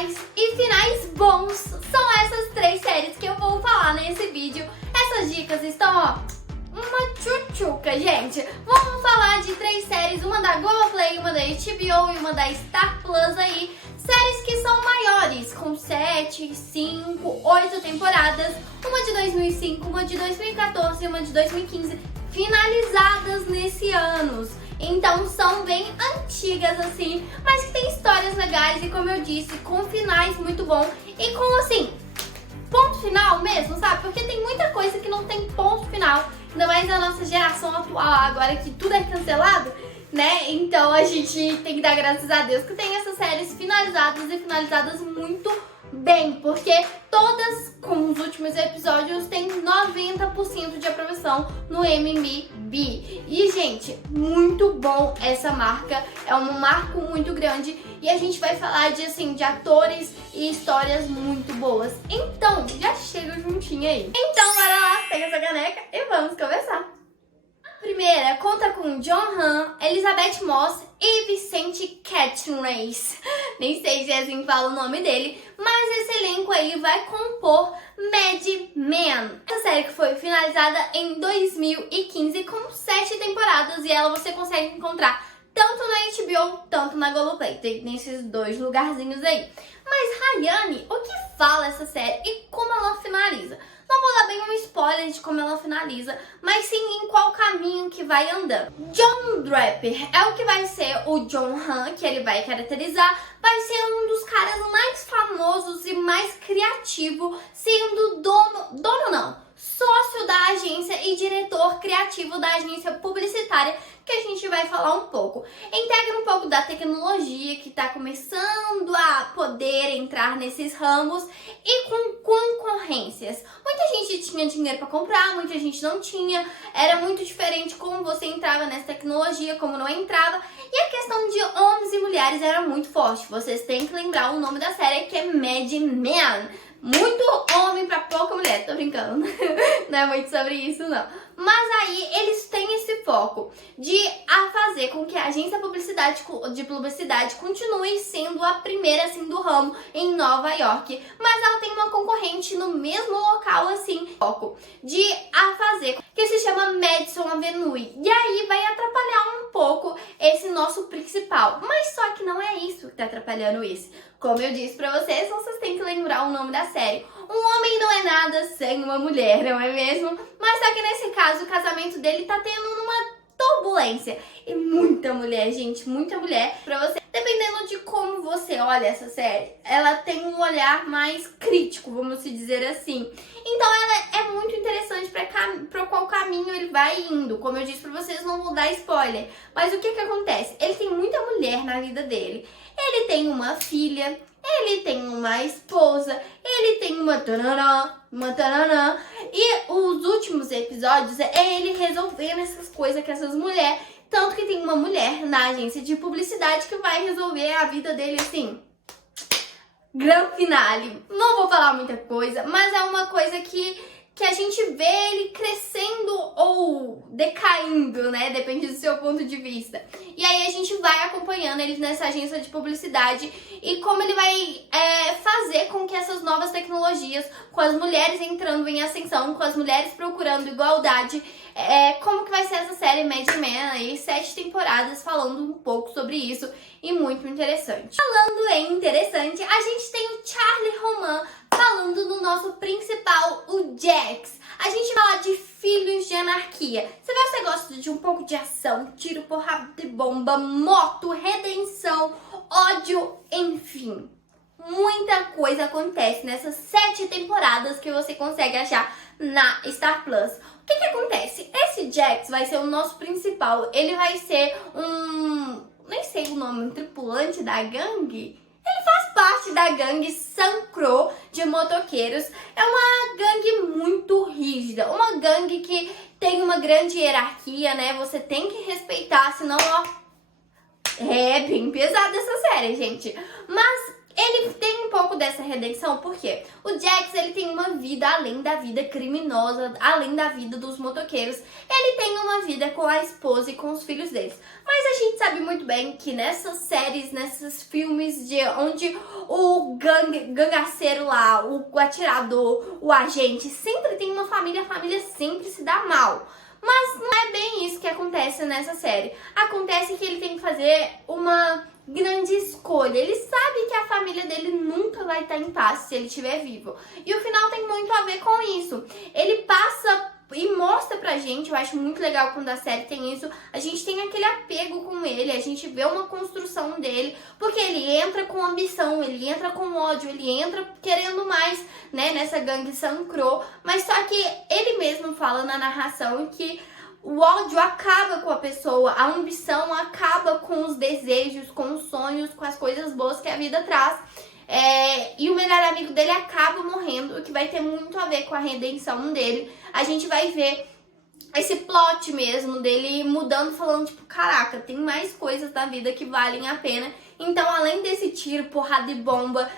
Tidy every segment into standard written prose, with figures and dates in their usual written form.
finais e finais bons. São essas 3 séries que eu vou falar nesse vídeo. Essas dicas estão, ó, uma tchutchuca, gente. Vamos falar de 3 séries, uma da Globoplay, uma da HBO e uma da Star Plus aí. Séries que são maiores, com 7, 5, 8 temporadas. Uma de 2005, uma de 2014 e uma de 2015, finalizadas nesse ano. Então são bem antigas assim, mas que tem histórias legais e, como eu disse, com finais muito bons e com, assim, ponto final mesmo, sabe? Porque tem muita coisa que não tem ponto final, ainda mais na nossa geração atual, agora que tudo é cancelado, né? Então a gente tem que dar graças a Deus que tem essas séries finalizadas e finalizadas muito bem, porque todas com os últimos episódios têm 90% de aprovação no IMDb. E, gente, muito bom essa marca, é um marco muito grande e a gente vai falar de, assim, de atores e histórias muito boas. Então, já chega juntinho aí. Então, bora lá, pega essa caneca e vamos conversar. A primeira conta com Jon Hamm, Elizabeth Moss e Vicente Catchreys. Nem sei se é assim que fala o nome dele, mas esse elenco aí vai compor Mad Men. Essa série que foi finalizada em 2015 com 7 temporadas e ela você consegue encontrar tanto na HBO, tanto na Globoplay. Tem nesses 2 lugarzinhos aí. Mas, Rayane, o que fala essa série e como ela finaliza? Não vou dar bem um spoiler de como ela finaliza, mas sim em qual caminho que vai andando. John Draper é o que vai ser o Jon Hamm, que ele vai caracterizar, vai ser um dos caras mais famosos e mais criativo, sendo sócio da agência e diretor criativo da agência publicitária, que a gente vai falar um pouco. Integra um pouco da tecnologia que está começando a poder entrar nesses ramos e com concorrências. Muita gente tinha dinheiro para comprar, muita gente não tinha. Era muito diferente como você entrava nessa tecnologia, como não entrava. E a questão de homens e mulheres era muito forte. Vocês têm que lembrar o nome da série, que é Mad Men. Muito homem pra pouca mulher, tô brincando, não é muito sobre isso não. Mas aí eles têm esse foco de fazer com que a agência de publicidade continue sendo a primeira assim do ramo em Nova York. Mas ela tem uma concorrente no mesmo local assim, foco de fazer, que se chama Madison Avenue. E aí vai atrapalhar um pouco esse nosso principal. Mas só que não é isso que tá atrapalhando isso. Como eu disse pra vocês têm que lembrar o nome da série. Um homem não é nada sem uma mulher, não é mesmo? Mas só que nesse caso, o casamento dele tá tendo uma turbulência. E muita mulher, gente, muita mulher. Pra você, dependendo de como você olha essa série, ela tem um olhar mais crítico, vamos dizer assim. Então ela é muito interessante pra qual caminho ele vai indo. Como eu disse pra vocês, não vou dar spoiler. Mas o que acontece? Ele tem muita mulher na vida dele. Ele tem uma filha, ele tem uma esposa, ele tem uma tananã. E os últimos episódios é ele resolvendo essas coisas com essas mulheres. Tanto que tem uma mulher na agência de publicidade que vai resolver a vida dele assim. Grande finale. Não vou falar muita coisa, mas é uma coisa que a gente vê ele crescendo ou decaindo, né? Depende do seu ponto de vista. E aí a gente vai acompanhando ele nessa agência de publicidade e como ele vai fazer com que essas novas tecnologias, com as mulheres entrando em ascensão, com as mulheres procurando igualdade, como que vai ser essa série Mad Men aí, 7 temporadas falando um pouco sobre isso e muito interessante. Falando em interessante, a gente tem o Charlie Hunnam falando do nosso principal, o Jax. A gente fala de Filhos de Anarquia. Se você gosta de um pouco de ação, tiro, porrada de bomba, moto, redenção, ódio, enfim, muita coisa acontece nessas 7 temporadas que você consegue achar na Star Plus. O que acontece? Esse Jax vai ser o nosso principal. Ele vai ser nem sei o nome, um tripulante da gangue. Ele faz parte da gangue Sancro de motoqueiros. É uma gangue muito rígida, uma gangue que tem uma grande hierarquia, né? Você tem que respeitar, senão, ó, é bem pesada essa série, gente. Mas ele tem um pouco dessa redenção, porque o Jax, ele tem uma vida além da vida criminosa, além da vida dos motoqueiros. Ele tem uma vida com a esposa e com os filhos deles. Mas a gente sabe muito bem que nessas séries, nesses filmes de onde o gangaceiro lá, o atirador, o agente, sempre tem uma família, a família sempre se dá mal. Mas não é bem isso que acontece nessa série. Acontece que ele tem que fazer uma grande escolha. Ele sabe que a família dele nunca vai estar em paz se ele estiver vivo. E o final tem muito a ver com isso. Ele passa e mostra pra gente, eu acho muito legal quando a série tem isso, a gente tem aquele apego com ele, a gente vê uma construção dele, porque ele entra com ambição, ele entra com ódio, ele entra querendo mais, né, nessa gangue Sancro, mas só que ele mesmo fala na narração que o ódio acaba com a pessoa, a ambição acaba com os desejos, com os sonhos, com as coisas boas que a vida traz. E o melhor amigo dele acaba morrendo, o que vai ter muito a ver com a redenção dele. A gente vai ver esse plot mesmo dele mudando, falando tipo, caraca, tem mais coisas da vida que valem a pena. Então, além desse tiro, porrada e bomba,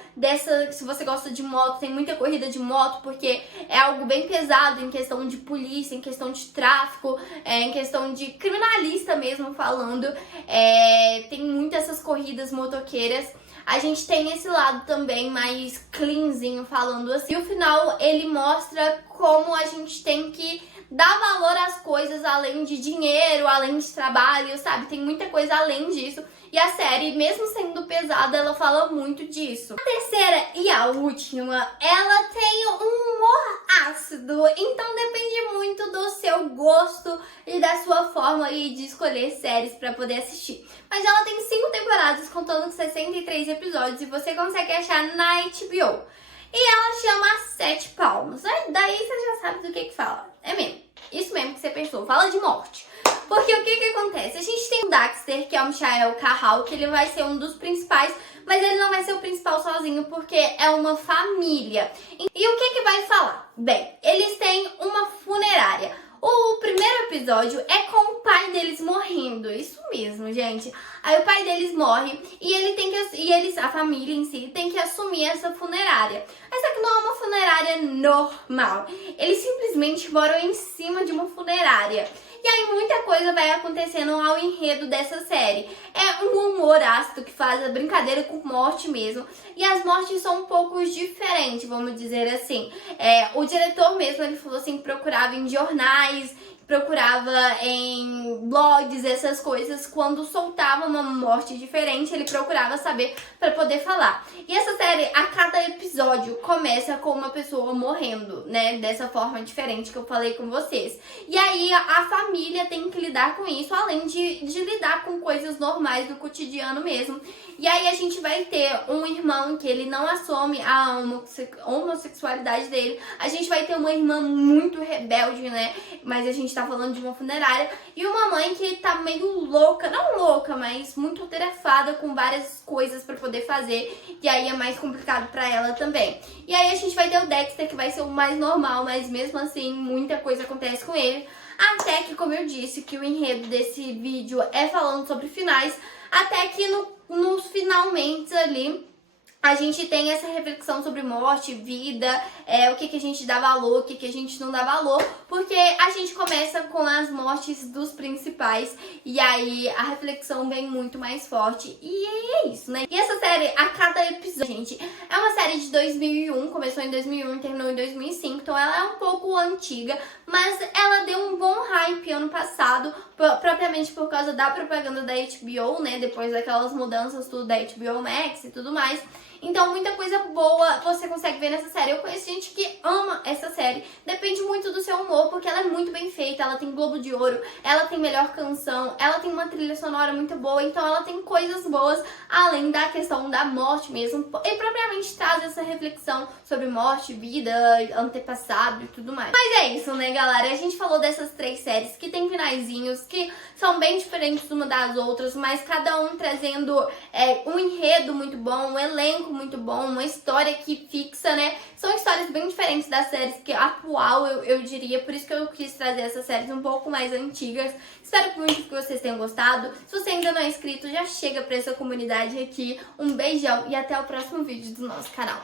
se você gosta de moto, tem muita corrida de moto, porque é algo bem pesado em questão de polícia, em questão de tráfico, em questão de criminalista mesmo falando. Tem muitas essas corridas motoqueiras. A gente tem esse lado também mais cleanzinho falando assim. E o final, ele mostra como a gente tem que dar valor às coisas além de dinheiro, além de trabalho, sabe? Tem muita coisa além disso. E a série, mesmo sendo pesada, ela fala muito disso. A terceira e a última, ela tem um humor ácido. Então depende muito do seu gosto e da sua forma aí de escolher séries pra poder assistir. Mas ela tem 5 temporadas, contando com 63 episódios. E você consegue achar na HBO. E ela chama Sete Palmos. Daí você já sabe do que fala. É mesmo. Isso mesmo que você pensou. Fala de morte. Porque o que acontece? A gente tem o Dexter, que é o Michael Carral, que ele vai ser um dos principais, mas ele não vai ser o principal sozinho, porque é uma família. E o que vai falar? Bem, eles têm uma funerária. O primeiro episódio é com o pai deles morrendo. Isso mesmo, gente. Aí o pai deles morre e a família em si tem que assumir essa funerária. Essa que não é uma funerária normal. Eles simplesmente moram em cima de uma funerária. E aí muita coisa vai acontecendo ao enredo dessa série. É um humor ácido que faz a brincadeira com morte mesmo. E as mortes são um pouco diferentes, vamos dizer assim. O diretor mesmo, ele falou assim, procurava em jornais, procurava em blogs, essas coisas. Quando soltava uma morte diferente, ele procurava saber para poder falar. E essa série, a cada episódio, começa com uma pessoa morrendo, né? Dessa forma diferente que eu falei com vocês. E aí a família tem que lidar com isso, além de lidar com coisas normais do cotidiano mesmo. E aí a gente vai ter um irmão que ele não assume a homossexualidade dele. A gente vai ter uma irmã muito rebelde, né? Mas a gente tá falando de uma funerária. E uma mãe que tá meio louca, não louca, mas muito atarefada com várias coisas pra poder fazer. E aí é mais complicado pra ela também. E aí a gente vai ter o Dexter, que vai ser o mais normal, mas mesmo assim muita coisa acontece com ele. Até que, como eu disse, que o enredo desse vídeo é falando sobre finais. Até que nos finalmente ali a gente tem essa reflexão sobre morte, vida, o que a gente dá valor, o que a gente não dá valor, porque a gente começa com as mortes dos principais e aí a reflexão vem muito mais forte e é isso, né? E essa série, a cada episódio, gente, é uma série de 2001, começou em 2001 e terminou em 2005, então ela é um pouco antiga, mas ela deu um bom hype ano passado, propriamente por causa da propaganda da HBO, né? Depois daquelas mudanças tudo da HBO Max e tudo mais. Então, muita coisa boa você consegue ver nessa série. Eu conheço gente que ama essa série. Depende muito do seu humor, porque ela é muito bem feita. Ela tem Globo de Ouro, ela tem melhor canção, ela tem uma trilha sonora muito boa. Então, ela tem coisas boas, além da questão da morte mesmo. E propriamente traz essa reflexão sobre morte, vida, antepassado e tudo mais. Mas é isso, né, galera? A gente falou dessas 3 séries que tem finaizinhos, que são bem diferentes uma das outras, mas cada um trazendo um enredo muito bom, um elenco muito bom, uma história que fixa, né? São histórias bem diferentes das séries que atual, eu diria, por isso que eu quis trazer essas séries um pouco mais antigas. Espero muito que vocês tenham gostado. Se você ainda não é inscrito, já chega pra essa comunidade aqui. Um beijão e até o próximo vídeo do nosso canal.